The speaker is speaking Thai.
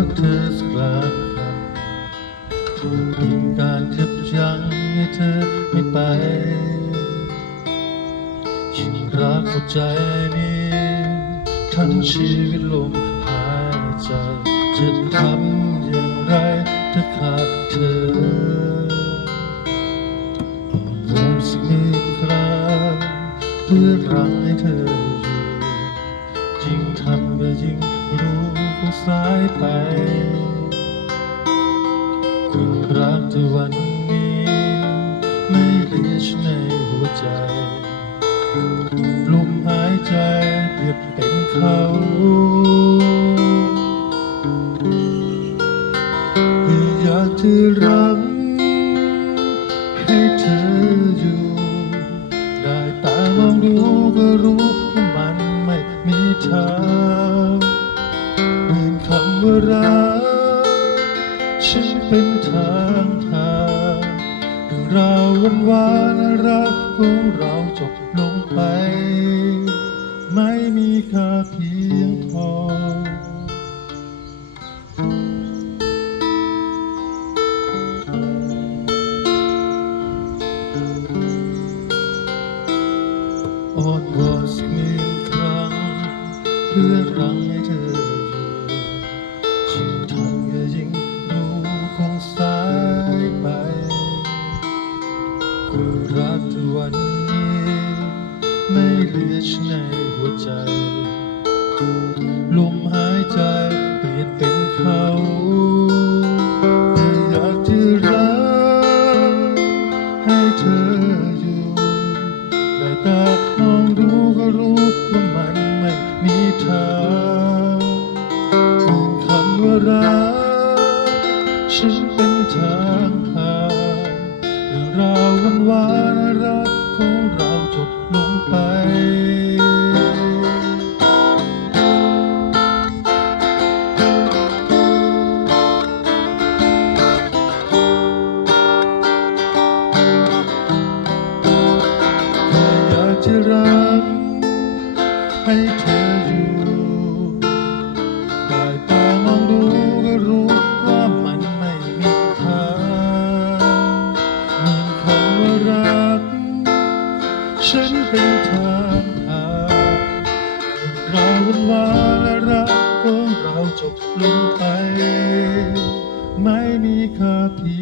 ักเธอสักครั้งเป็นการยับยั้งให้เธอไม่ไป ฉันรักหัวใจนี้ ทั้งชีวิตลมหายใจจะทำอย่างไรถ้าขาดเธอความสิ่งหนึ่งครั้งเพื่อรักให้เธอ สายไป คุณรักที่วันนี้ ไม่เหลือฉันในหัวใจ ลมหายใจเปลี่ยนเป็นเขาอยากจะรัก ฉันเป็นทางทางเรื่องราววันวานรักของเราจบลงไป ไม่มีค่าเพียงพออ้อนวอนสักหนึ่งครั้งเพื่อรัง เหลือฉันในหัวใจ ลมหายใจเปลี่ยนเป็นเขาอยากจะรักให้เธออยู่ได้ตามองดูก็รู้ว่ามันไม่มีทางเหมือนคำว่ารักฉันเป็นทางผ่านเรื่องราววันวาน จะรัก ให้เธออยู่ได้ตามองดูก็รู้ว่ามันไม่มีทางเหมือนคำว่ารัก ฉันเป็นทางผ่านเราวันวานและรักของเราจบลงไป ไม่มีค่าเพี